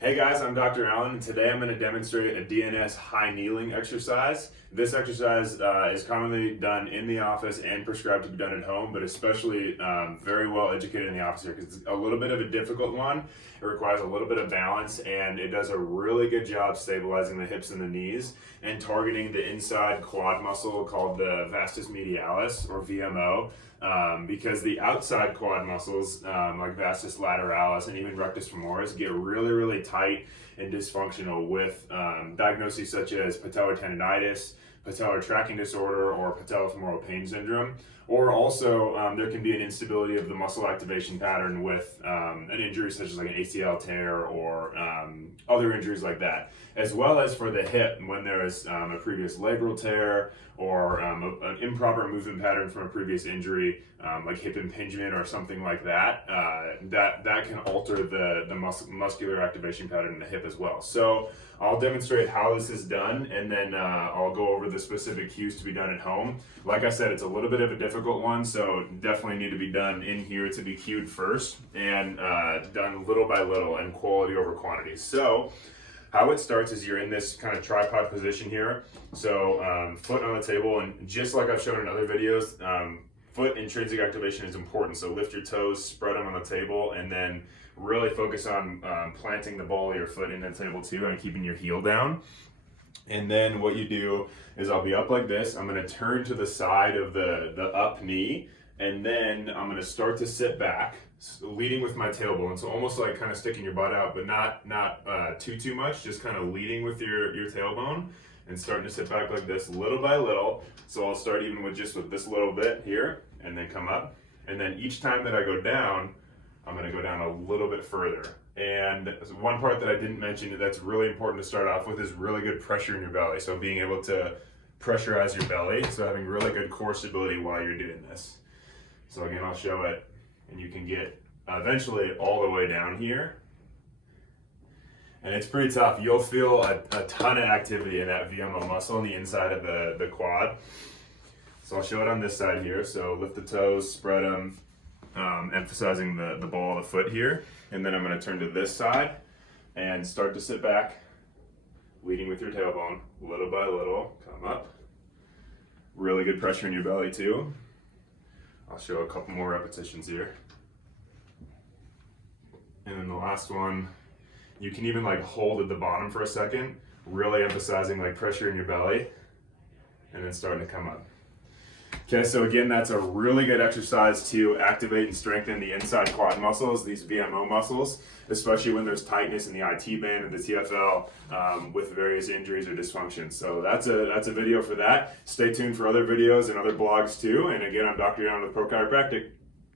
Hey guys, I'm Dr. Allen, and today I'm going to demonstrate a DNS high kneeling exercise. This exercise is commonly done in the office and prescribed to be done at home, but especially very well educated in the office here because it's a little bit of a difficult one. It requires a little bit of balance, and it does a really good job stabilizing the hips and the knees and targeting the inside quad muscle called the vastus medialis, or VMO. Because the outside quad muscles, like vastus lateralis and even rectus femoris, get really tight and dysfunctional with diagnoses such as patellar tendinitis, patellar tracking disorder, or patellofemoral pain syndrome. Or also, there can be an instability of the muscle activation pattern with an injury such as like an ACL tear or other injuries like that. As well as for the hip, when there is a previous labral tear or an improper movement pattern from a previous injury, like hip impingement or something like that, that can alter the muscular activation pattern in the hip as well. So I'll demonstrate how this is done, and then I'll go over the specific cues to be done at home. Like I said, it's a little bit of a difficult one, so definitely need to be done in here to be cued first, and done little by little and quality over quantity. So how it starts is you're in this kind of tripod position here. So foot on the table, and just like I've shown in other videos, foot intrinsic activation is important. So lift your toes, spread them on the table, and then really focus on planting the ball of your foot in the table too and keeping your heel down. And then what you do is I'll be up like this. I'm going to turn to the side of the up knee, and then I'm going to start to sit back, leading with my tailbone. So almost like kind of sticking your butt out, but not too much, just kind of leading with your tailbone and starting to sit back like this little by little. So I'll start even with this little bit here and then come up. And then each time that I go down, I'm going to go down a little bit further. And one part that I didn't mention that's really important to start off with is really good pressure in your belly. So being able to pressurize your belly, so having really good core stability while you're doing this. So again, I'll show it, and you can get eventually all the way down here. And it's pretty tough. You'll feel a ton of activity in that VMO muscle on the inside of the quad. So I'll show it on this side here. So lift the toes, spread them, emphasizing the ball of the foot here. And then I'm going to turn to this side and start to sit back, leading with your tailbone, little by little, come up. Really good pressure in your belly too. I'll show a couple more repetitions here. And then the last one, you can even like hold at the bottom for a second, really emphasizing like pressure in your belly, and then starting to come up. Okay, so again, that's a really good exercise to activate and strengthen the inside quad muscles, these VMO muscles, especially when there's tightness in the IT band and the TFL with various injuries or dysfunctions. So that's a video for that. Stay tuned for other videos and other blogs too. And again, I'm Dr. Allen with Pro Chiropractic.